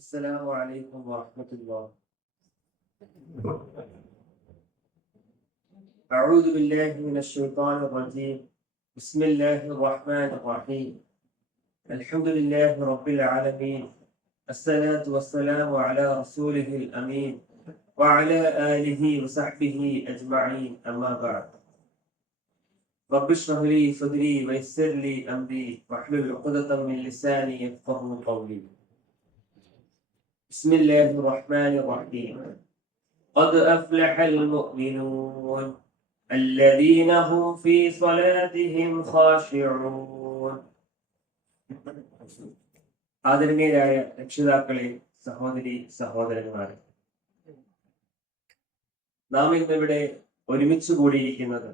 السلام عليكم ورحمة الله. أعوذ بالله من الشيطان الرجيم. بسم الله الرحمن الرحيم. الحمد لله رب العالمين. الصلاة والسلام على رسوله الأمين وعلى آله وصحبه أجمعين. أما بعد. رب اشرح لي صدري ويسر لي أمري واحلل عقدة من لساني يفقهوا قولي. بسم الله الرحمن الرحيم. قد أفلح المؤمنون الذين هم في صلاتهم خاشعون. ആദരണീയരായ രക്ഷിതാക്കളെ, സഹോദരി സഹോദരന്മാരെ, നാം ഇന്നിവിടെ ഒരുമിച്ച് കൂടിയിരിക്കുന്നത്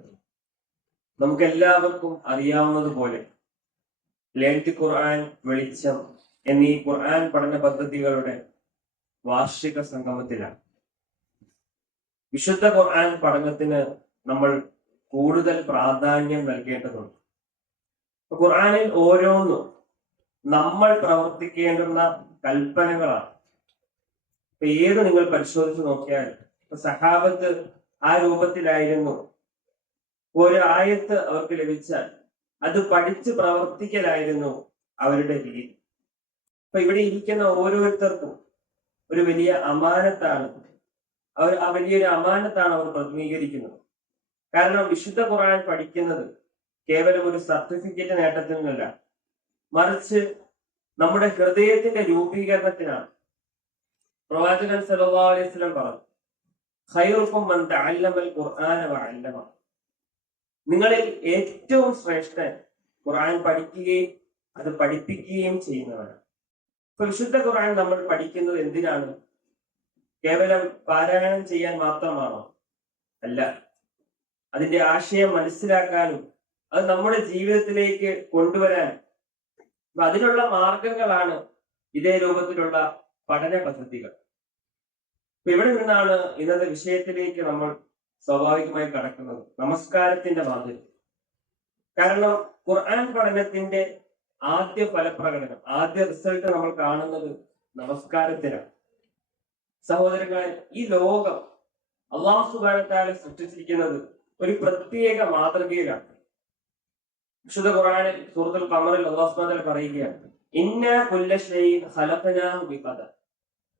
നമുക്കെല്ലാവർക്കും അറിയാവുന്നതുപോലെ ലേൺ ദി ഖുർആൻ വെളിച്ചം എന്നീ ഖുർആൻ പഠന പദ്ധതികളുടെ വാർഷിക സംഗമത്തിലാണ്. വിശുദ്ധ ഖുർആൻ പഠനത്തിന് നമ്മൾ കൂടുതൽ പ്രാധാന്യം നൽകേണ്ടതുണ്ട്. ഖുർആനിൽ ഓരോന്നും നമ്മൾ പ്രവർത്തിക്കേണ്ടുന്ന കൽപ്പനകളാണ്. ഏത് നിങ്ങൾ പരിശോധിച്ച് നോക്കിയാൽ സഹാബത്ത് ആ രൂപത്തിലായിരുന്നു. ഒരു ആയത്ത് അവർക്ക് ലഭിച്ചാൽ അത് പഠിച്ച് പ്രവർത്തിക്കലായിരുന്നു അവരുടെ രീതി. ഇവിടെ ഇരിക്കുന്ന ഓരോരുത്തർക്കും ഒരു വലിയ അമാനത്താണ്, വലിയൊരു അമാനത്താണ് അവർ പ്രതിനിധീകരിക്കുന്നത്. കാരണം വിശുദ്ധ ഖുർആൻ പഠിക്കുന്നത് കേവലം ഒരു സർട്ടിഫിക്കറ്റ് നേട്ടത്തിനല്ല, മറിച്ച് നമ്മുടെ ഹൃദയത്തിന്റെ രൂപീകരണത്തിനാണ്. പ്രവാചകൻ സല്ലല്ലാഹു അലൈഹി വസല്ലം പറഞ്ഞു, ഖൈറുക്കും മൻ തഅല്ലമൽ ഖുർആന വഅല്ലമ. നിങ്ങളിൽ ഏറ്റവും ശ്രേഷ്ഠൻ ഖുർആൻ പഠിക്കുകയും അത് പഠിപ്പിക്കുകയും ചെയ്യുന്നവരാണ്. ഇപ്പൊ വിശുദ്ധ ഖുർആൻ നമ്മൾ പഠിക്കുന്നത് എന്തിനാണ്? കേവലം പാരായണം ചെയ്യാൻ മാത്രമാണോ? അല്ല, അതിന്റെ ആശയം മനസ്സിലാക്കാനും അത് നമ്മുടെ ജീവിതത്തിലേക്ക് കൊണ്ടുവരാനും അതിനുള്ള മാർഗങ്ങളാണ് ഇതേ രൂപത്തിലുള്ള പഠന പദ്ധതികൾ. ഇവിടെ നിന്നാണ് ഇന്നത്തെ വിഷയത്തിലേക്ക് നമ്മൾ സ്വാഭാവികമായി കടക്കുന്നത്, നമസ്കാരത്തിന്റെ മാതൃക. കാരണം ഖുർആൻ പഠനത്തിന്റെ ആദ്യ ഫലപ്രകടനം, ആദ്യ റിസൾട്ട് നമ്മൾ കാണുന്നത് നമസ്കാരത്തിലാണ്. സഹോദരങ്ങളെ, ഈ ലോകം അല്ലാഹു സുബ്ഹാനഹു വ തആല സൃഷ്ടിച്ചിരിക്കുന്നത് ഒരു പ്രത്യേക മാതൃകയിലാണ്. വിശുദ്ധ ഖുർആനിൽ സൂറത്തുൽ ഖമറിൽ അല്ലാഹു സുബ്ഹാനഹു വ തആല പറയുകയാണ്, ഇന്നാ കുല്ല ഷൈഇൻ ഖലഖനാഹു ബിഖദർ.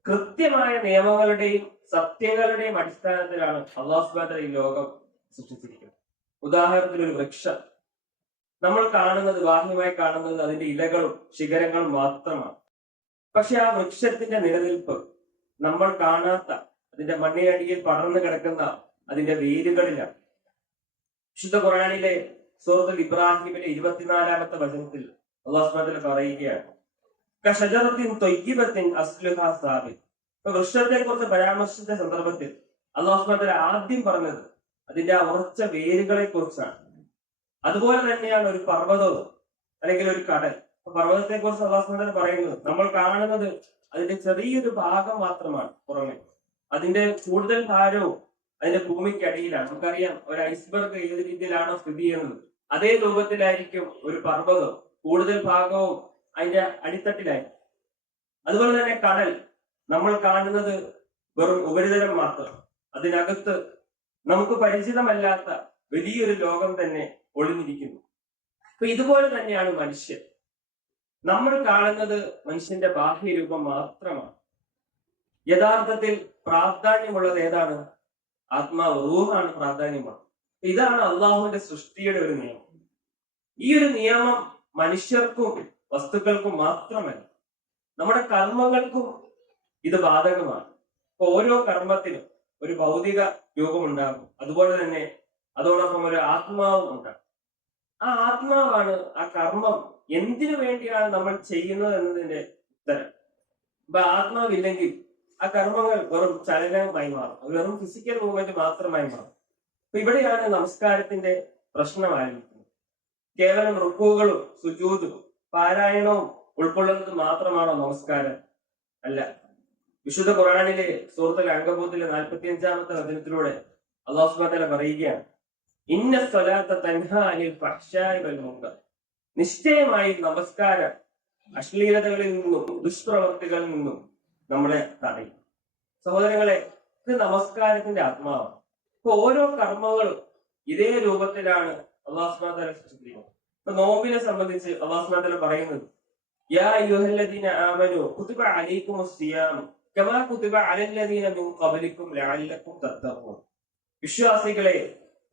കൃത്യമായ നിയമങ്ങളുടെയും സത്യങ്ങളുടെയും അടിസ്ഥാനത്തിലാണ് അല്ലാഹു സുബ്ഹാനഹു വ തആല ഈ ലോകം സൃഷ്ടിച്ചിരിക്കുന്നത്. ഉദാഹരണത്തിന് ഒരു വൃക്ഷം നമ്മൾ കാണുന്നത്, ബാഹ്യമായി കാണുന്നത് അതിന്റെ ഇലകളും ശിഖരങ്ങളും മാത്രമാണ്. പക്ഷെ ആ വൃക്ഷത്തിന്റെ നിലനിൽപ്പ് നമ്മൾ കാണാത്ത, അതിന്റെ മണ്ണിനടിയിൽ പടർന്നു കിടക്കുന്ന അതിന്റെ വേരുകളിലാണ്. വിശുദ്ധ ഖുർആനിലെ സൂറത്തുൽ ഇബ്രാഹിമിലെ 24-ാമത്തെ വചനത്തിൽ അല്ലാഹു സുബ്ഹാനഹു വ തആല പറയുകയാണ്, കശജറത്തിൻ ത്വയ്യിബത്തിൻ അസ്ലുഹാ സാബിത്. വൃക്ഷത്തെ കുറിച്ച് പരാമർശിച്ച സന്ദർഭത്തിൽ അല്ലാഹു സുബ്ഹാനഹു വ തആല ആദ്യം പറഞ്ഞത് അതിന്റെ ആ ഉറച്ച വേരുകളെ കുറിച്ചാണ്. അതുപോലെ തന്നെയാണ് ഒരു പർവ്വതവും അല്ലെങ്കിൽ ഒരു കടൽ. പർവ്വതത്തെ കുറിച്ച് അല്ലാഹു സുബ്ഹാനഹു വ തആല പറയുന്നത് നമ്മൾ കാണുന്നത് അതിന്റെ ചെറിയൊരു ഭാഗം മാത്രമാണ് പുറമെ. അതിന്റെ കൂടുതൽ ഭാരവും അതിന്റെ ഭൂമിക്കടിയിലാണ്. നമുക്കറിയാം, ഒരു ഐസ്ബർഗ് ഏത് രീതിയിലാണോ സ്ഥിതി ചെയ്യുന്നത് അതേ രൂപത്തിലായിരിക്കും ഒരു പർവ്വതം, കൂടുതൽ ഭാഗവും അതിന്റെ അടിത്തട്ടിലായിരിക്കും. അതുപോലെ തന്നെ കടൽ നമ്മൾ കാണുന്നത് വെറും ഉപരിതലം മാത്രം. അതിനകത്ത് നമുക്ക് പരിചിതമല്ലാത്ത വലിയൊരു ലോകം തന്നെ ഒളിഞ്ഞിരിക്കുന്നു. അപ്പൊ ഇതുപോലെ തന്നെയാണ് മനുഷ്യൻ. നമ്മൾ കാണുന്നത് മനുഷ്യന്റെ ബാഹ്യരൂപം മാത്രമാണ്. യഥാർത്ഥത്തിൽ പ്രാധാന്യമുള്ളത് ഏതാണ്? ആത്മാവ്, റൂഹാണ് പ്രാധാന്യമാണ്. ഇതാണ് അള്ളാഹുവിന്റെ സൃഷ്ടിയുടെ ഒരു നിയമം. ഈ ഒരു നിയമം മനുഷ്യർക്കും വസ്തുക്കൾക്കും മാത്രമല്ല, നമ്മുടെ കർമ്മങ്ങൾക്കും ഇത് ബാധകമാണ്. ഇപ്പൊ ഓരോ കർമ്മത്തിനും ഒരു ഭൗതിക രൂപമുണ്ടാകും, അതുപോലെ തന്നെ അതോടൊപ്പം ഒരു ആത്മാവും ഉണ്ടാകും. ആ ആത്മാവാണ് ആ കർമ്മം എന്തിനു വേണ്ടിയാണ് നമ്മൾ ചെയ്യുന്നത് എന്നതിന്റെ ഉത്തരം. ഇപ്പൊ ആത്മാവില്ലെങ്കിൽ ആ കർമ്മങ്ങൾ വെറും ചലനമായി മാറും, വെറും ഫിസിക്കൽ മൂവ്മെന്റ് മാത്രമായി മാറും. അപ്പൊ ഇവിടെയാണ് നമസ്കാരത്തിന്റെ പ്രശ്നം ആരംഭിക്കുന്നത്. കേവലം റുക്കൂകളും സുജൂദും പാരായണവും ഉൾക്കൊള്ളുന്നത് മാത്രമാണോ നമസ്കാരം? അല്ല. വിശുദ്ധ ഖുർആനിലെ സൂറത്തുൽ അൻകബൂത്തിലെ 45-ാമത്തെ വചനത്തിലൂടെ അല്ലാഹു സുബ്ഹാനഹു വ തആല പറയുകയാണ്, ഇന്ന സ്വലാത്ത തൻഹാ അനിൽ ഫഹ്ശാഇ വൽ മുൻകർ. നിശ്ചയമായി നമസ്കാരം അശ്ലീലതകളിൽ നിന്നും ദുഷ്പ്രവർത്തികളിൽ നിന്നും നമ്മളെ തടയും. സഹോദരങ്ങളെ, ഇത് നമസ്കാരത്തിന്റെ ആത്മാവാണ്. ഇപ്പൊ ഓരോ കർമ്മങ്ങളും ഇതേ രൂപത്തിലാണ് അല്ലാഹു സുബ്ഹാനഹു വ തആല സൃഷ്ടിച്ചിരിക്കുന്നത്. ഇപ്പൊ നോമ്പിനെ സംബന്ധിച്ച് അല്ലാഹു സുബ്ഹാനഹു വ തആല പറയുന്നത്, യാ അയ്യുഹല്ലദീന ആമനൂ കുതിബ അലൈക്കുമുസ് സിയാം കമാ കുതിബ അലല്ലദീന മിൻ ഖബ്ലിക്കും ലഅല്ലക്കും തത്തഖൂൻ. വിശ്വാസികളെ,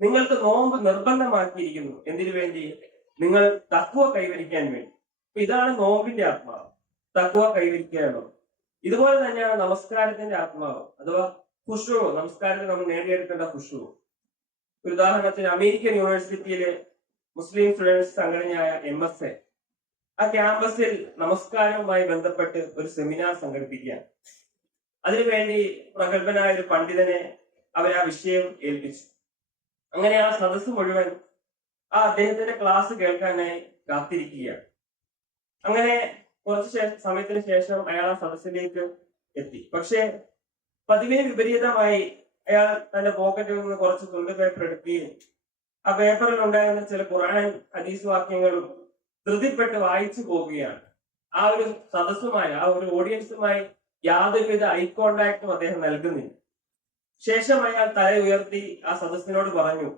നിങ്ങൾക്ക് നോമ്പ് നിർബന്ധമാക്കിയിരിക്കുന്നു. എന്തിനു വേണ്ടി? നിങ്ങൾ തഖ്വ കൈവരിക്കാൻ വേണ്ടി. ഇതാണ് നോമ്പിന്റെ ആത്മാവ്, തഖ്വ കൈവരിക്കുക. ഇതുപോലെ തന്നെയാണ് നമസ്കാരത്തിന്റെ ആത്മാവ്, അഥവാ ഖുശൂ. നമസ്കാരത്തിൽ നമ്മൾ നേടിയെടുക്കേണ്ട ഖുശൂ. ഒരു ഉദാഹരണത്തിന്, അമേരിക്കൻ യൂണിവേഴ്സിറ്റിയിലെ മുസ്ലിം സ്റ്റുഡൻസ് സംഘടനയായ MSA ആ ക്യാമ്പസിൽ നമസ്കാരവുമായി ബന്ധപ്പെട്ട് ഒരു സെമിനാർ സംഘടിപ്പിക്കുകയാണ്. അതിനുവേണ്ടി പ്രഗത്ഭനായ ഒരു പണ്ഡിതനെ അവർ ആ വിഷയം ഏൽപ്പിച്ചു. അങ്ങനെ ആ സദസ്സ് മുഴുവൻ ആ അദ്ദേഹത്തിന്റെ ക്ലാസ് കേൾക്കാനായി കാത്തിരിക്കുകയാണ്. അങ്ങനെ കുറച്ച് സമയത്തിന് ശേഷം അയാൾ ആ സദസ്സിലേക്ക് എത്തി. പക്ഷേ പതിവിന് വിപരീതമായി അയാൾ തന്റെ പോക്കറ്റിൽ നിന്ന് കുറച്ച് തുണ്ട് പേപ്പർ എടുക്കുകയും ആ പേപ്പറിൽ ഉണ്ടായിരുന്ന ചില ഖുർആൻ ഹദീസ് വാക്യങ്ങളും ധൃതിപ്പെട്ട് വായിച്ചു പോവുകയാണ്. ആ ഒരു സദസ്സുമായി, ആ ഒരു ഓഡിയൻസുമായി യാതൊരുവിധ ഐ കോണ്ടാക്റ്റും അദ്ദേഹം നൽകുന്നില്ല. ശേഷം അയാൾ തല ഉയർത്തി ആ സദസ്സിനോട് പറഞ്ഞു,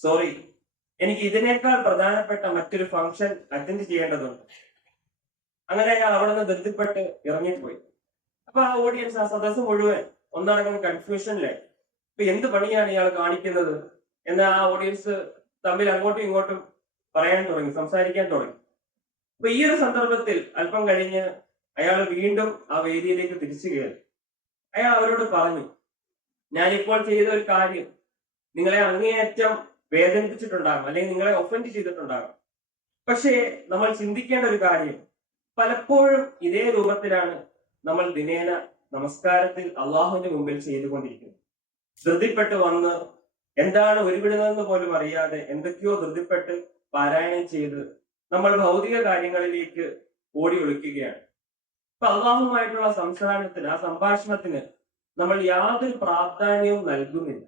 സോറി, എനിക്ക് ഇതിനേക്കാൾ പ്രധാനപ്പെട്ട മറ്റൊരു ഫംഗ്ഷൻ അറ്റൻഡ് ചെയ്യേണ്ടതുണ്ട്. അങ്ങനെ അയാൾ അവിടെ നിന്ന് ധൃതിപ്പെട്ട് ഇറങ്ങിപ്പോയി. അപ്പൊ ആ ഓഡിയൻസ്, ആ സദസ്സ് മുഴുവൻ ഒന്നടങ്കം കൺഫ്യൂഷനിലായി. ഇപ്പൊ എന്ത് പണിയാണ് ഇയാൾ കാണിക്കുന്നത് എന്ന് ആ ഓഡിയൻസ് തമ്മിൽ അങ്ങോട്ടും ഇങ്ങോട്ടും പറയാൻ തുടങ്ങി, സംസാരിക്കാൻ തുടങ്ങി. അപ്പൊ ഈ ഒരു സന്ദർഭത്തിൽ അല്പം കഴിഞ്ഞ് അയാൾ വീണ്ടും ആ വേദിയിലേക്ക് തിരിച്ചു കയറി. അയാൾ അവരോട് പറഞ്ഞു, ഞാനിപ്പോൾ ചെയ്ത ഒരു കാര്യം നിങ്ങളെ അങ്ങേയറ്റം വേദനിപ്പിച്ചിട്ടുണ്ടാകും, അല്ലെങ്കിൽ നിങ്ങളെ ഒഫൻഡ് ചെയ്തിട്ടുണ്ടാകും. പക്ഷേ നമ്മൾ ചിന്തിക്കേണ്ട ഒരു കാര്യം, പലപ്പോഴും ഇതേ രൂപത്തിലാണ് നമ്മൾ ദിനേന നമസ്കാരത്തിൽ അള്ളാഹുവിന്റെ മുമ്പിൽ ചെയ്തുകൊണ്ടിരിക്കുന്നത്. ധൃതിപ്പെട്ട് വന്ന് എന്താണ് ഉരുവിടുന്നതെന്ന് പോലും അറിയാതെ എന്തൊക്കെയോ ധൃതിപ്പെട്ട് പാരായണം ചെയ്ത് നമ്മൾ ഭൗതിക കാര്യങ്ങളിലേക്ക് ഓടി ഒളിക്കുകയാണ്. ഇപ്പൊ അള്ളാഹുമായിട്ടുള്ള സംസാരത്തിന്, ആ സംഭാഷണത്തിന് നമ്മൾ യാതൊരു പ്രാധാന്യവും നൽകുന്നില്ല.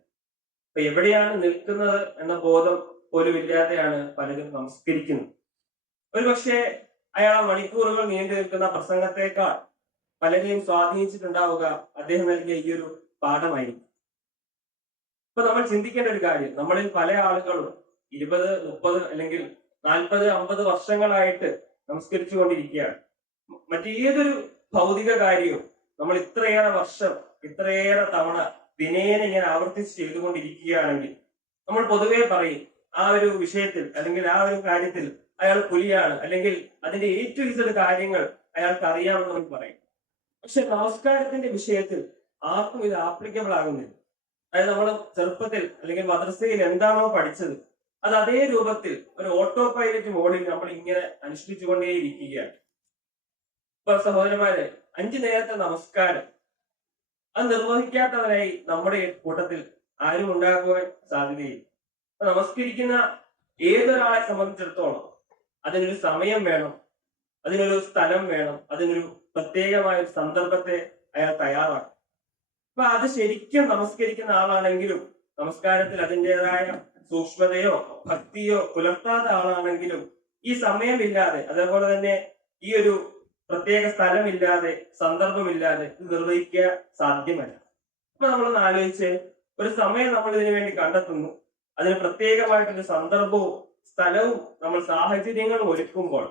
ഇപ്പൊ എവിടെയാണ് നിൽക്കുന്നത് എന്ന ബോധം പോലും ഇല്ലാതെയാണ് പലരും നമസ്കരിക്കുന്നത്. ഒരുപക്ഷെ അയാൾ മണിക്കൂറുകൾ നീണ്ടു നിൽക്കുന്ന പ്രസംഗത്തെക്കാൾ പലരെയും സ്വാധീനിച്ചിട്ടുണ്ടാവുക അദ്ദേഹം നൽകിയ ഈ ഒരു പാഠമായിരിക്കും. ഇപ്പൊ നമ്മൾ ചിന്തിക്കേണ്ട ഒരു കാര്യം, നമ്മളിൽ പല ആളുകളും 20, 30 അല്ലെങ്കിൽ 40, 50 വർഷങ്ങളായിട്ട് നമസ്കരിച്ചു കൊണ്ടിരിക്കുകയാണ്. മറ്റേതൊരു ഭൗതിക കാര്യവും നമ്മൾ ഇത്രയേറെ വർഷം, ഇത്രയേറെ തവണ ദിനേന ഇങ്ങനെ ആവർത്തിച്ച് ചെയ്തുകൊണ്ടിരിക്കുകയാണെങ്കിൽ നമ്മൾ പൊതുവെ പറയും, ആ ഒരു വിഷയത്തിൽ അല്ലെങ്കിൽ ആ ഒരു കാര്യത്തിൽ അയാൾ പുലിയാണ്, അല്ലെങ്കിൽ അതിന്റെ ഏറ്റവും ഇസഡ് കാര്യങ്ങൾ അയാൾക്ക് അറിയാമെന്ന് നമ്മൾ പറയും. പക്ഷെ നമസ്കാരത്തിന്റെ വിഷയത്തിൽ ആർക്കും ഇത് ആപ്ലിക്കബിൾ ആകുന്നില്ല. അതായത് നമ്മൾ ചെറുപ്പത്തിൽ അല്ലെങ്കിൽ മദ്രസയിൽ എന്താണോ പഠിച്ചത് അത് അതേ രൂപത്തിൽ ഒരു ഓട്ടോ പൈലറ്റ് മോഡിൽ നമ്മൾ ഇങ്ങനെ അനുഷ്ഠിച്ചുകൊണ്ടേയിരിക്കുകയാണ്. ഇപ്പൊ സഹോദരന്മാരെ, 5 നേരത്തെ നമസ്കാരം അത് നിർവഹിക്കാത്തവരായി നമ്മുടെ കൂട്ടത്തിൽ ആരും ഉണ്ടാകുവാൻ സാധ്യതയില്ല. നമസ്കരിക്കുന്ന ഏതൊരാളെ സംബന്ധിച്ചിടത്തോളം അതിനൊരു സമയം വേണം, അതിനൊരു സ്ഥലം വേണം, അതിനൊരു പ്രത്യേകമായ ഒരു സന്ദർഭത്തെ അയാൾ തയ്യാറാക്കും. അപ്പൊ അത് ശരിക്കും നമസ്കരിക്കുന്ന ആളാണെങ്കിലും, നമസ്കാരത്തിൽ അതിൻ്റെതായ സൂക്ഷ്മതയോ ഭക്തിയോ പുലർത്താത്ത ആളാണെങ്കിലും ഈ സമയമില്ലാതെ, അതേപോലെ തന്നെ ഈ ഒരു പ്രത്യേക സ്ഥലമില്ലാതെ, സന്ദർഭമില്ലാതെ ഇത് നിർവഹിക്കുക സാധ്യമല്ല. അപ്പൊ നമ്മളൊന്ന് ആലോചിച്ച്, ഒരു സമയം നമ്മൾ ഇതിനു വേണ്ടി കണ്ടെത്തുന്നു, അതിന് പ്രത്യേകമായിട്ടൊരു സന്ദർഭവും സ്ഥലവും നമ്മൾ സാഹചര്യങ്ങളും ഒരുക്കുമ്പോൾ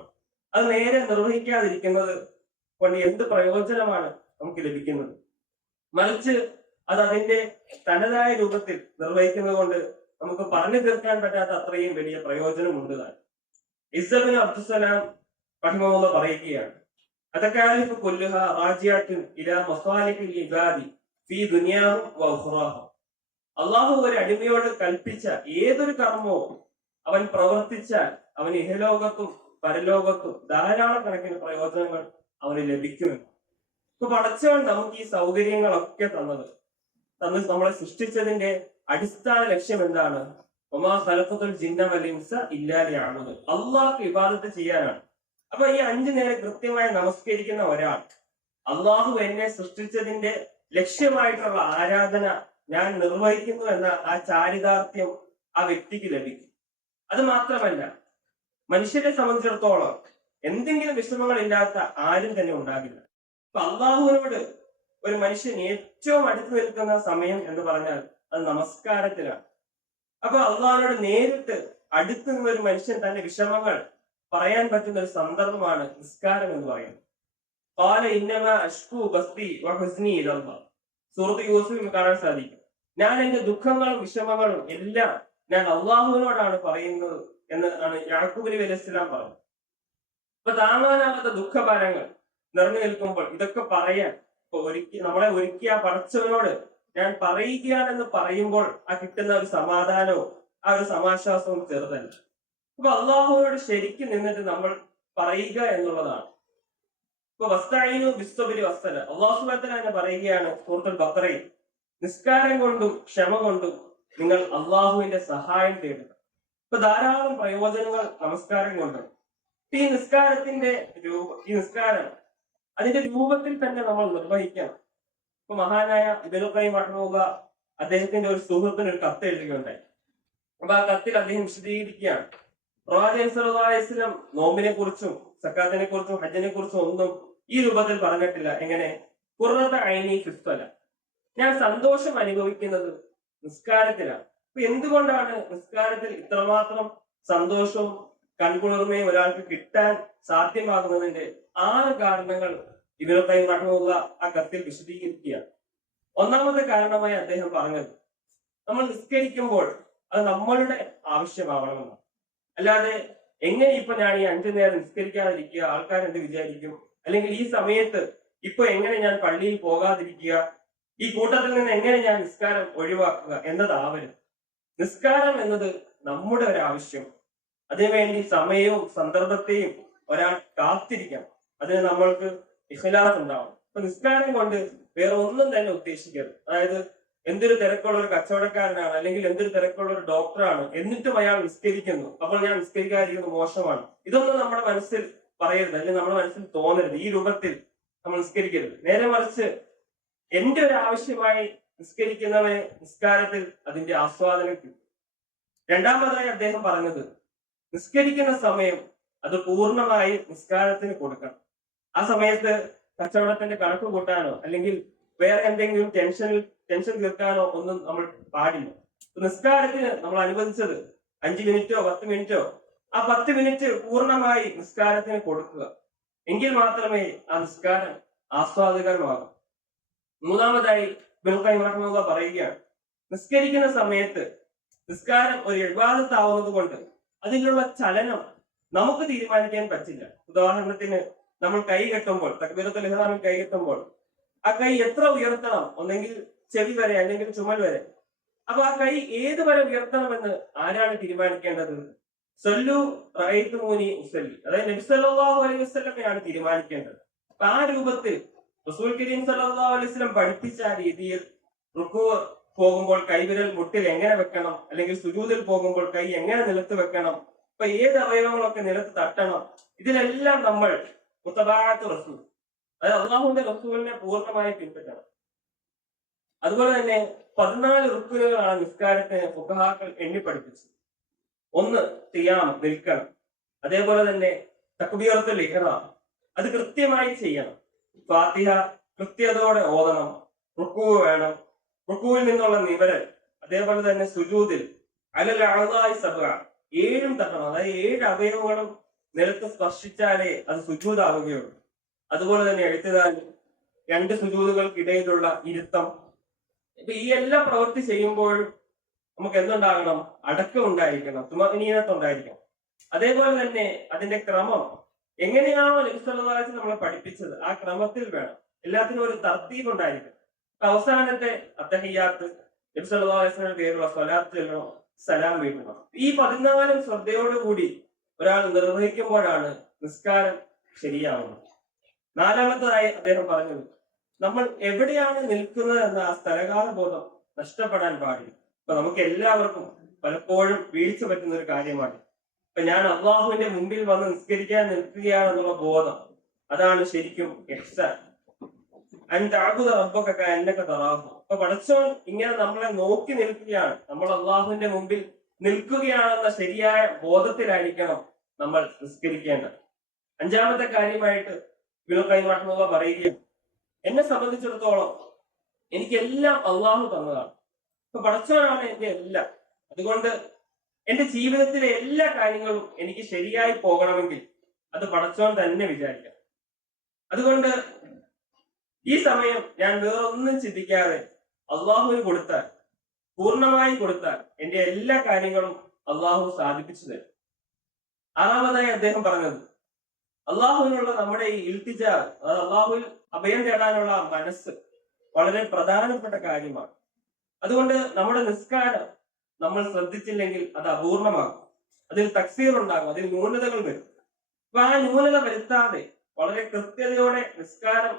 അത് നേരെ നിർവഹിക്കാതിരിക്കുന്നത് കൊണ്ട് എന്ത് പ്രയോജനമാണ് നമുക്ക് ലഭിക്കുന്നത്? മറിച്ച് അത് അതിന്റെ തനതായ രൂപത്തിൽ നിർവഹിക്കുന്നത് കൊണ്ട് നമുക്ക് പറഞ്ഞു തീർക്കാൻ പറ്റാത്ത അത്രയും വലിയ പ്രയോജനമുണ്ട്. ഇസ്സബിന് അബ്ദുസലാം റഹിമഹുള്ള പറയുകയാണ്, അതക്കാലിഫ് കുല്ലുഹ റാജിഅത്തുൻ ഇലാ മസാലിഹിൽ ഇബാദി ഫീ ദുനിയാഹും വഉഖറാഹും. അള്ളാഹു ഒരു അടിമയോട് കൽപ്പിച്ച ഏതൊരു കർമ്മവും അവൻ പ്രവർത്തിച്ചാൽ അവൻ ഇഹലോകത്തും പരലോകത്തും ധാരാളം കണക്കിന് പ്രയോജനങ്ങൾ അവന് ലഭിക്കുമെന്ന്. ഇപ്പൊ പടച്ചവൻ നമുക്ക് ഈ സൗകര്യങ്ങളൊക്കെ തന്ന് നമ്മളെ സൃഷ്ടിച്ചതിന്റെ അടിസ്ഥാന ലക്ഷ്യം എന്താണ്? ഒമാ ഖലഖതുൽ ജിന്ന വൽ ഇൻസ ഇല്ലാ ലിയഅ്ബുദൂൻ. അള്ളാഹ്ക്ക് ഇബാദത്ത് ചെയ്യാനാണ്. അപ്പൊ ഈ 5 നേരം കൃത്യമായി നമസ്കരിക്കുന്ന ഒരാൾ അള്ളാഹു എന്നെ സൃഷ്ടിച്ചതിന്റെ ലക്ഷ്യമായിട്ടുള്ള ആരാധന ഞാൻ നിർവഹിക്കുന്നു എന്ന ആ ചാരിതാർത്ഥ്യം ആ വ്യക്തിക്ക് ലഭിക്കും. അത് മാത്രമല്ല, മനുഷ്യരെ സംബന്ധിച്ചിടത്തോളം എന്തെങ്കിലും വിഷമങ്ങൾ ഇല്ലാത്ത ആരും തന്നെ ഉണ്ടാകില്ല. അപ്പൊ അള്ളാഹുവിനോട് ഒരു മനുഷ്യൻ ഏറ്റവും അടുത്ത് നിൽക്കുന്ന സമയം എന്ന് പറഞ്ഞാൽ അത് നമസ്കാരത്തിലാണ്. അപ്പൊ അള്ളാഹിനോട് നേരിട്ട് അടുത്ത് നിന്ന ഒരു മനുഷ്യൻ തന്റെ വിഷമങ്ങൾ പറയാൻ പറ്റുന്ന ഒരു സന്ദർഭമാണ് നിസ്കാരം എന്ന് പറയുന്നത്. സൂറത്ത് യൂസുഫിൽ കാണാൻ സാധിക്കും, ഞാൻ എന്റെ ദുഃഖങ്ങളും വിഷമങ്ങളും എല്ലാം ഞാൻ അള്ളാഹുവിനോടാണ് പറയുന്നത് എന്ന് ആണ് യാക്കൂബ് നബി അലൈഹി സ്വലാം പറഞ്ഞത്. അപ്പൊ താങ്ങാനാവാത്ത ദുഃഖഭാരങ്ങൾ നിറഞ്ഞു നിൽക്കുമ്പോൾ ഇതൊക്കെ പറയാൻ നമ്മളെ ഒരുക്കിയ പടച്ചവനോട് ഞാൻ പറയുകയാണെന്ന് പറയുമ്പോൾ ആ കിട്ടുന്ന ഒരു സമാധാനവും ആ ഒരു സമാശ്വാസവും ചെറുതല്ല. അപ്പൊ അള്ളാഹുവിനോട് ശരിക്കും നിന്നിട്ട് നമ്മൾ പറയുക എന്നുള്ളതാണ്. ഇപ്പൊ വസ്തഈനു ബിസ്സബ്രി വസ്സല അല്ലാഹു സുബ്ഹാനഹു വ തആല തന്നെ പറയുകയാണ് സൂറത്തുൽ ബഖറയിൽ, നിസ്കാരം കൊണ്ടും ക്ഷമ കൊണ്ടും നിങ്ങൾ അള്ളാഹുവിന്റെ സഹായം തേടുക. ഇപ്പൊ ധാരാളം പ്രയോജനങ്ങൾ നമസ്കാരം കൊണ്ട്. ഈ നിസ്കാരം അതിന്റെ രൂപത്തിൽ തന്നെ നമ്മൾ നിർവഹിക്കണം. ഇപ്പൊ മഹാനായ ഇബ്നുൽ ഖയ്യിം റഹിമഹുല്ലാഹ് അദ്ദേഹത്തിന്റെ ഒരു സുഹൃത്തിന് ഒരു കത്ത് എഴുതുകയുണ്ടായി. അപ്പൊ ആ കത്തിൽ അദ്ദേഹം വിശദീകരിക്കുകയാണ്, പ്രവാചകൻ സല്ലല്ലാഹു അലൈഹി വസല്ലം നോമ്പിനെ കുറിച്ചും സക്കാത്തിനെ കുറിച്ചും ഹജ്ജിനെ കുറിച്ചും ഒന്നും ഈ രൂപത്തിൽ പറഞ്ഞിട്ടില്ല. എങ്ങനെ? ഖുർറത ഐനി ഫിസ്സല, ഞാൻ സന്തോഷം അനുഭവിക്കുന്നത് നിസ്കാരത്തിലാണ്. അപ്പൊ എന്തുകൊണ്ടാണ് നിസ്കാരത്തിൽ ഇത്രമാത്രം സന്തോഷവും കൺകുളിർമയും ഒരാൾക്ക് കിട്ടാൻ സാധ്യമാകുന്നതിന്റെ 6 കാരണങ്ങൾ ഇബ്നുൽ ഖയ്യിം റഹിമഹുല്ലാഹ് ആ കത്തിൽ വിശദീകരിക്കുകയാണ്. ഒന്നാമത്തെ കാരണമായി അദ്ദേഹം പറഞ്ഞത്, നമ്മൾ നിസ്കരിക്കുമ്പോൾ അത് നമ്മളുടെ ആവശ്യമാവണമെന്നാണ്. അല്ലാതെ എങ്ങനെ ഇപ്പൊ ഞാൻ ഈ 5 നേരം നിസ്കരിക്കാതിരിക്കുക, ആൾക്കാർ എന്ത് വിചാരിക്കും, അല്ലെങ്കിൽ ഈ സമയത്ത് ഇപ്പൊ എങ്ങനെ ഞാൻ പള്ളിയിൽ പോകാതിരിക്കുക, ഈ കൂട്ടത്തിൽ നിന്ന് എങ്ങനെ ഞാൻ നിസ്കാരം ഒഴിവാക്കുക എന്നതാവരുത്. നിസ്കാരം എന്നത് നമ്മുടെ ഒരു ആവശ്യം. അതിനുവേണ്ടി സമയവും സന്ദർഭത്തെയും ഒരാൾ കാത്തിരിക്കണം. അതിന് നമ്മൾക്ക് ഇഖ്ലാസ് ഉണ്ടാവണം. അപ്പൊ നിസ്കാരം കൊണ്ട് വേറെ ഒന്നും തന്നെ ഉദ്ദേശിക്കരുത്. അതായത് എന്തൊരു തിരക്കുള്ള ഒരു കച്ചവടക്കാരനാണ്, അല്ലെങ്കിൽ എന്തൊരു തിരക്കുള്ള ഒരു ഡോക്ടറാണ്, എന്നിട്ടും അയാൾ നിസ്കരിക്കുന്നു, അപ്പോൾ ഞാൻ നിസ്കരിക്കാതിരിക്കുന്നത് മോശമാണ്, ഇതൊന്നും നമ്മുടെ മനസ്സിൽ പറയരുത്, അല്ലെങ്കിൽ നമ്മുടെ മനസ്സിൽ തോന്നരുത്. ഈ രൂപത്തിൽ നമ്മൾ നിസ്കരിക്കരുത്. നേരെ മറിച്ച് എന്റെ ഒരു ആവശ്യമായി നിസ്കരിക്കുന്നവന് നിസ്കാരത്തിൽ അതിന്റെ ആസ്വാദനം കിട്ടും. രണ്ടാമതായി അദ്ദേഹം പറഞ്ഞത്, നിസ്കരിക്കുന്ന സമയം അത് പൂർണ്ണമായി നിസ്കാരത്തിന് കൊടുക്കണം. ആ സമയത്ത് കച്ചവടത്തിന്റെ കണക്ക് കൂട്ടാനോ അല്ലെങ്കിൽ വേറെ എന്തെങ്കിലും ടെൻഷൻ തീർക്കാനോ ഒന്നും നമ്മൾ പാടില്ല. നിസ്കാരത്തിന് നമ്മൾ അനുവദിച്ചത് 5 മിനിറ്റോ 10 മിനിറ്റോ, ആ 10 മിനിറ്റ് പൂർണ്ണമായി നിസ്കാരത്തിന് കൊടുക്കുക. എങ്കിൽ മാത്രമേ ആ നിസ്കാരം ആസ്വാദകരമാകൂ. മൂന്നാമതായി ഇബ്നുൽ ഖയ്യിം റഹിമഹുല്ലാഹ് പറയുകയാണ്, നിസ്കരിക്കുന്ന സമയത്ത് നിസ്കാരം ഒരു ഇബാദത്താവുന്നത് കൊണ്ട് അതിലുള്ള ചലനം നമുക്ക് തീരുമാനിക്കാൻ പറ്റില്ല. ഉദാഹരണത്തിന് നമ്മൾ കൈ കെട്ടുമ്പോൾ, തക്ബീറത്തുൽ ഇഹ്റാമിൽ കൈ കെട്ടുമ്പോൾ ആ കൈ എത്ര ഉയർത്തണം, ഒന്നെങ്കിൽ ചെവി വരെ അല്ലെങ്കിൽ ചുമൽ വരെ. അപ്പൊ ആ കൈ ഏത് വരെ ഉയർത്തണമെന്ന് ആരാണ് തീരുമാനിക്കേണ്ടത്? സല്ലു റഅയ്തുമൂനി ഉസല്ലി, അതായത് നബി സല്ലല്ലാഹു അലൈഹി വസല്ലമയാണ് തീരുമാനിക്കേണ്ടത്. അപ്പൊ ആ രൂപത്തിൽ റസൂൽ കരീം സല്ലല്ലാഹു അലൈഹി വസല്ലം പഠിപ്പിച്ച ആ രീതിയിൽ റുക്കൂ പോകുമ്പോൾ കൈവിരൽ മുട്ടിൽ എങ്ങനെ വെക്കണം, അല്ലെങ്കിൽ സുജൂദിൽ പോകുമ്പോൾ കൈ എങ്ങനെ നിലത്ത് വെക്കണം, അപ്പൊ ഏത് അവയവങ്ങളൊക്കെ നിലത്ത് തട്ടണം, ഇതിലെല്ലാം നമ്മൾ മുത്തബഅത്ത് റസൂൽ, അതായത് അള്ളാഹുവിന്റെ റസൂലിനെ പൂർണ്ണമായി പിൻപറ്റണം. അതുപോലെ തന്നെ 14 റുക്നുകളാണ് നിസ്കാരത്തിന് ഫുഖഹാക്കൾ എണ്ണി പഠിപ്പിച്ചത്. 1 ഖിയാം, നിൽക്കണം. അതേപോലെ തന്നെ തക്ബീറത്തുൽ ഇഹ്റാം അത് കൃത്യമായി ചെയ്യണം. ഫാത്തിഹ കൃത്യതയോടെ ഓതണം. റുക്കൂ വേണം, റുക്കൂവിൽ നിന്നുള്ള നിവരൽ. അതേപോലെ തന്നെ സുജൂദിൽ അലൽ അഅ്ദാഇ സബ്അ 7 തട്ടണം. അതായത് 7 അവയവങ്ങളും നിലത്ത് സ്പർശിച്ചാലേ അത് സുജൂദാവുകയുള്ളൂ. അതുപോലെ തന്നെ എഴുത്തുകാരൻ 2 സുജൂദുകൾക്കിടയിലുള്ള ഇരുത്തം. ഇപ്പൊ ഈ എല്ലാ പ്രവൃത്തി ചെയ്യുമ്പോഴും നമുക്ക് എന്തുണ്ടാകണം? അടക്കം ഉണ്ടായിരിക്കണം, തുമഅനീനത്ത് ഉണ്ടായിരിക്കണം. അതേപോലെ തന്നെ അതിന്റെ ക്രമം എങ്ങനെയാണോ നബി സല്ലല്ലാഹു അലൈഹി വസല്ലം നമ്മളെ പഠിപ്പിച്ചത് ആ ക്രമത്തിൽ വേണം. എല്ലാത്തിനും ഒരു തർത്തീബ് ഉണ്ടായിരിക്കണം. അവസാനത്തെ അത്തഹിയ്യാത്ത്, നബി സല്ലല്ലാഹു അലൈഹി വസല്ലം പേരുള്ള സ്വലാത്ത് ചൊല്ലണം, സലാം വീട്ടണം. ഈ 14 ശ്രദ്ധയോടുകൂടി ഒരാൾ നിർവഹിക്കുമ്പോഴാണ് നിസ്കാരം ശരിയാവുന്നത്. നാലാമത്തതായി അദ്ദേഹം പറഞ്ഞത്, നമ്മൾ എവിടെയാണ് നിൽക്കുന്നത് എന്ന ആ സ്ഥലകാല ബോധം നഷ്ടപ്പെടാൻ പാടില്ല. അപ്പൊ നമുക്ക് എല്ലാവർക്കും പലപ്പോഴും വീഴ്ച പറ്റുന്ന ഒരു കാര്യമാണ്. ഇപ്പൊ ഞാൻ അള്ളാഹുവിന്റെ മുമ്പിൽ വന്ന് നിസ്കരിക്കാൻ നിൽക്കുകയാണെന്നുള്ള ബോധം, അതാണ് ശരിക്കും ഇഹ്സാൻ. എന്നൊക്കെ തറാഹു. അപ്പൊ പടച്ചോൻ ഇങ്ങനെ നമ്മളെ നോക്കി നിൽക്കുകയാണ്, നമ്മൾ അള്ളാഹുവിന്റെ മുമ്പിൽ നിൽക്കുകയാണെന്ന ശരിയായ ബോധത്തിലായിരിക്കണം നമ്മൾ നിസ്കരിക്കേണ്ടത്. 5ാമത്തെ കാര്യമായിട്ട് ഇബ്നുൽ ഖയ്യിം റഹിമഹുല്ലാഹ് പറയുകയാണ്, എന്നെ സംബന്ധിച്ചിടത്തോളം എനിക്കെല്ലാം അള്ളാഹു തന്നതാണ്. ഇപ്പൊ പടച്ചവനാണ് എന്റെ എല്ലാം. അതുകൊണ്ട് എന്റെ ജീവിതത്തിലെ എല്ലാ കാര്യങ്ങളും എനിക്ക് ശരിയായി പോകണമെങ്കിൽ അത് പടച്ചവൻ തന്നെ വിചാരിക്കണം. അതുകൊണ്ട് ഈ സമയം ഞാൻ വേറൊന്നും ചിന്തിക്കാതെ അള്ളാഹുവിന് കൊടുത്താൽ, പൂർണ്ണമായി കൊടുത്താൽ എന്റെ എല്ലാ കാര്യങ്ങളും അള്ളാഹു സാധിപ്പിച്ചു തരും. ആറാമതായി അദ്ദേഹം പറഞ്ഞത്, അള്ളാഹുവിനുള്ള നമ്മുടെ ഈ ഇൽത്തിജാ, അതായത് അള്ളാഹുവിൽ അഭയം തേടാനുള്ള മനസ്സ് വളരെ പ്രധാനപ്പെട്ട കാര്യമാണ്. അതുകൊണ്ട് നമ്മുടെ നിസ്കാരം നമ്മൾ ശ്രദ്ധിച്ചില്ലെങ്കിൽ അത് അപൂർണമാകും, അതിൽ തക്സീർ ഉണ്ടാകും, അതിൽ ന്യൂനതകൾ വരും. അപ്പൊ ആ ന്യൂനത വരുത്താതെ വളരെ കൃത്യതയോടെ നിസ്കാരം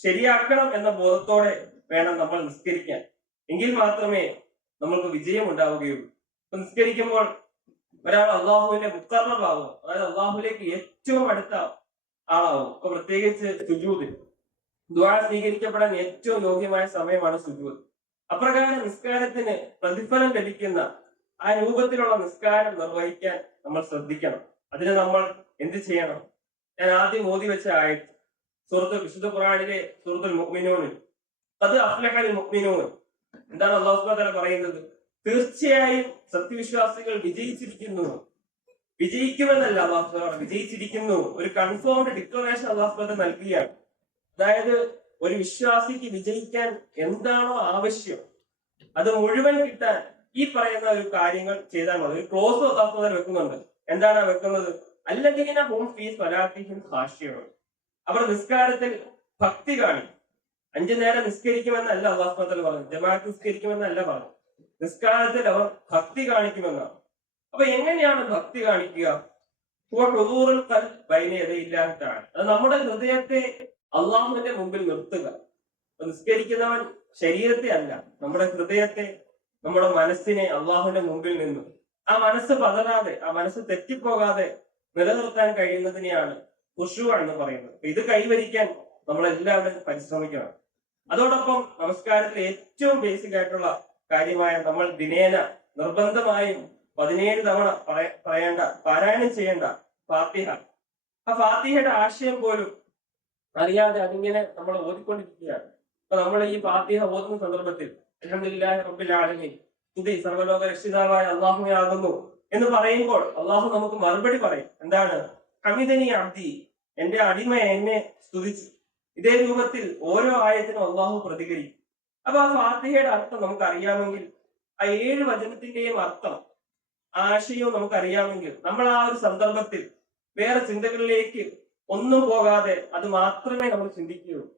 ശരിയാക്കണം എന്ന ബോധത്തോടെ വേണം നമ്മൾ നിസ്കരിക്കാൻ. എങ്കിൽ മാത്രമേ നമ്മൾക്ക് വിജയം ഉണ്ടാവുകയുള്ളൂ. അപ്പൊ നിസ്കരിക്കുമ്പോൾ ഒരാൾ അള്ളാഹുവിന്റെ മുഖർറബാവും, അതായത് അള്ളാഹുവിലേക്ക് ഏറ്റവും അടുത്ത ആളാവും. അപ്പൊ പ്രത്യേകിച്ച് സുജൂദ്, ദുആ സ്വീകരിക്കപ്പെടാൻ ഏറ്റവും യോഗ്യമായ സമയമാണ് സുജൂദ്. അപ്രകാരം നിസ്കാരത്തിന് പ്രതിഫലം ലഭിക്കുന്ന ആ രൂപത്തിലുള്ള നിസ്കാരം നിർവഹിക്കാൻ നമ്മൾ ശ്രദ്ധിക്കണം. അതിന് നമ്മൾ എന്ത് ചെയ്യണം? ഞാൻ ആദ്യം ഓതി വെച്ച ആയത്ത്, വിശുദ്ധ ഖുർആനിലെ സൂറത്തുൽ മുഅ്മിനൂനിൽ ഖദ് അഫ്ലഹൽ മുഅ്മിനൂൻ, എന്താണ് അല്ലാഹു സുബ്ഹാനഹു വ തആല പറയുന്നത്? തീർച്ചയായും സത്യവിശ്വാസികൾ വിജയിച്ചിരിക്കുന്നു. വിജയിക്കുമെന്നല്ല അല്ലാഹു സുബ്ഹാനഹു വ തആല, വിജയിച്ചിരിക്കുന്നു. ഒരു കൺഫേംഡ് ഡിക്ലറേഷൻ അല്ലാഹു സുബ്ഹാനഹു വ തആല നൽകുകയാണ്. അതായത് ഒരു വിശ്വാസിക്ക് വിജയിക്കാൻ എന്താണോ ആവശ്യം അത് മുഴുവൻ കിട്ടാൻ ഈ പറയുന്ന ഒരു കാര്യങ്ങൾ ചെയ്താൽ മതി. ഒരു ക്ലോസ് അല്ലാഹു സുബ്ഹാനഹു വ തആല വെക്കുന്നുണ്ട്. എന്താണ് വെക്കുന്നത്? അല്ലദീന ഹും ഫീ സ്വലാത്തിഹിം ഖാശിഊൻ, അവർ നിസ്കാരത്തിൽ ഭക്തി കാണിക്കും. 5 നേരം നിസ്കരിക്കുമെന്നല്ല അല്ലാഹു സുബ്ഹാനഹു വ തആല പറഞ്ഞു, ജമാഅത്ത് നിസ്കരിക്കുമെന്നല്ല പറഞ്ഞു, നിസ്കാരത്തിൽ അവർ ഭക്തി കാണിക്കുമെന്നാണ്. അപ്പൊ എങ്ങനെയാണ് ഭക്തി കാണിക്കുക? അത് നമ്മുടെ ഹൃദയത്തെ അള്ളാഹുവിന്റെ മുമ്പിൽ നിർത്തുക. നിസ്കരിക്കുന്നവൻ ശരീരത്തെ അല്ല, നമ്മുടെ ഹൃദയത്തെ, നമ്മുടെ മനസ്സിനെ അള്ളാഹുവിന്റെ മുമ്പിൽ നിന്ന് ആ മനസ്സ് പതറാതെ, ആ മനസ്സ് തെറ്റിപ്പോകാതെ നിലനിർത്താൻ കഴിയുന്നതിനെയാണ് ഖുശൂ എന്ന് പറയുന്നത്. ഇത് കൈവരിക്കാൻ നമ്മളെല്ലാവരും പരിശ്രമിക്കണം. അതോടൊപ്പം നമസ്കാരത്തിലെ ഏറ്റവും ബേസിക് ആയിട്ടുള്ള കാര്യമായ നമ്മൾ ദിനേന നിർബന്ധമായും 17 തവണ പാരായണം ചെയ്യേണ്ട ഫാത്തിഹ, ആ ഫാത്തിഹയുടെ ആശയം പോലും അറിയാതെ അതിങ്ങനെ നമ്മൾ ഓതിക്കൊണ്ടിരിക്കുകയാണ്. അപ്പൊ നമ്മൾ ഈ ഫാത്തിഹ ഓതുന്ന സന്ദർഭത്തിൽ അൽഹംദുലില്ലാഹി റബ്ബിൽ ആലമീൻ, സ്തുതി സർവ്വലോക രക്ഷിതാവായ അള്ളാഹുവെയാകുന്നു എന്ന് പറയുമ്പോൾ അള്ളാഹു നമുക്ക് മറുപടി പറയും. എന്താണ്? ഹമിദനി അബ്ദി, എന്റെ അടിമ എന്നെ സ്തുതിച്ചു. ഇതേ രൂപത്തിൽ ഓരോ ആയത്തിനും അള്ളാഹു പ്രതികരിക്കും. അപ്പൊ ആ ഫാത്തിഹയുടെ അർത്ഥം നമുക്ക് അറിയാമെങ്കിൽ, ആ 7 വചനത്തിന്റെയും അർത്ഥം, ആശയവും നമുക്കറിയാമെങ്കിൽ, നമ്മൾ ആ ഒരു സന്ദർഭത്തിൽ വേറെ ചിന്തകളിലേക്ക് ഒന്നും പോകാതെ അത് മാത്രമേ നമ്മൾ ചിന്തിക്കുകയുള്ളൂ.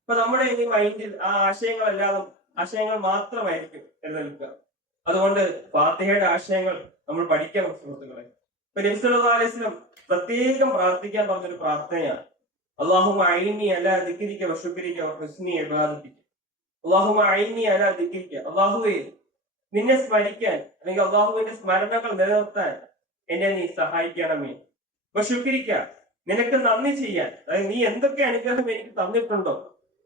അപ്പൊ നമ്മുടെ ഈ മൈൻഡിൽ ആ ആശയങ്ങൾ മാത്രമായിരിക്കും നിലനിൽക്കുക. അതുകൊണ്ട് ഫാത്തിഹയുടെ ആശയങ്ങൾ നമ്മൾ പഠിക്കണം സുഹൃത്തുക്കളെ. ഇപ്പൊ നബി സല്ലല്ലാഹു അലൈഹി വസല്ലം പ്രത്യേകം പ്രാർത്ഥിക്കാൻ പറഞ്ഞൊരു പ്രാർത്ഥനയാണ്, അല്ലാഹുമ്മ അഇന്നി അലാ ദിക്രിക വശുക്രിക വഹുസ്നി ഇബാദതിക. അല്ലാഹുമ്മ അഇന്നി അലാ ദിക്രിക, അല്ലാഹുവേ നിന്നെ സ്മരിക്കാൻ അല്ലെങ്കിൽ അള്ളാഹുവിന്റെ സ്മരണകൾ നിലനിർത്താൻ എന്നെ നീ സഹായിക്കണമേ. വശുക്രിക, നിനക്ക് നന്ദി ചെയ്യാൻ, അതായത് നീ എന്തൊക്കെ അനുഗ്രഹം എനിക്ക് തന്നിട്ടുണ്ടോ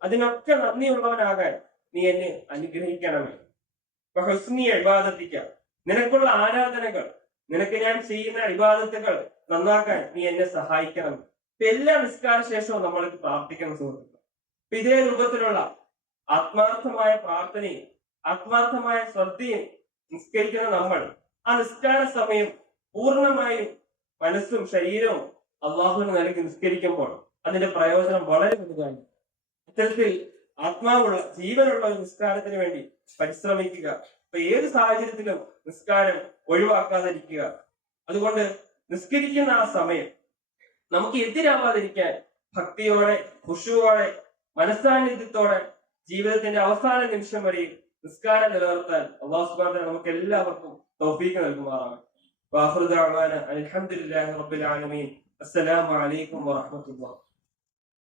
അതിനൊക്കെ നന്ദിയുള്ളവനാകാൻ നീ എന്നെ അനുഗ്രഹിക്കണമേ. ഹുസ്നി ഇബാദത്തിക്ക, നിനക്കുള്ള ആരാധനകൾ, നിനക്ക് ഞാൻ ചെയ്യുന്ന ഇബാദത്തുകൾ നന്നാക്കാൻ നീ എന്നെ സഹായിക്കണം. എല്ലാ നിസ്കാര ശേഷവും നമ്മൾ പ്രാർത്ഥിക്കണം സുഹൃത്തുക്കൾ. ഇതേ രൂപത്തിലുള്ള ആത്മാർത്ഥമായ പ്രാർത്ഥനയും ആത്മാർത്ഥമായ ശ്രദ്ധയും നിസ്കരിക്കുന്ന നമ്മൾ ആ നിസ്കാര സമയം പൂർണ്ണമായും മനസ്സും ശരീരവും അള്ളാഹുവിന് നൽകി നിസ്കരിക്കുമ്പോൾ അതിന്റെ പ്രയോജനം വളരെ വലുതാണ്. ഇത്തരത്തിൽ ആത്മാവുള്ള ജീവനുള്ള ഒരു നിസ്കാരത്തിന് വേണ്ടി പരിശ്രമിക്കുക. അപ്പൊ ഏത് സാഹചര്യത്തിലും നിസ്കാരം ഒഴിവാക്കാതിരിക്കുക. അതുകൊണ്ട് നിസ്കരിക്കുന്ന ആ സമയം നമുക്ക് എതിരാവാതിരിക്കാൻ ഭക്തിയോടെ, ഖുശൂഅോടെ, മനസ്സാന്നിധ്യത്തോടെ ജീവിതത്തിന്റെ അവസാന നിമിഷം വരെയും നിസ്കാരം നിലനിർത്താൻ അല്ലാഹു സുബ്ഹാനഹു വ തആല നമുക്ക് എല്ലാവർക്കും തൗഫീഖ് നൽകുമാറാകട്ടെ. വആഖിറു ദഅവാന അൽഹംദുലില്ലാഹി റബ്ബിൽ ആലമീൻ. അസ്സലാമു അലൈക്കും വറഹ്മത്തുള്ളാഹി.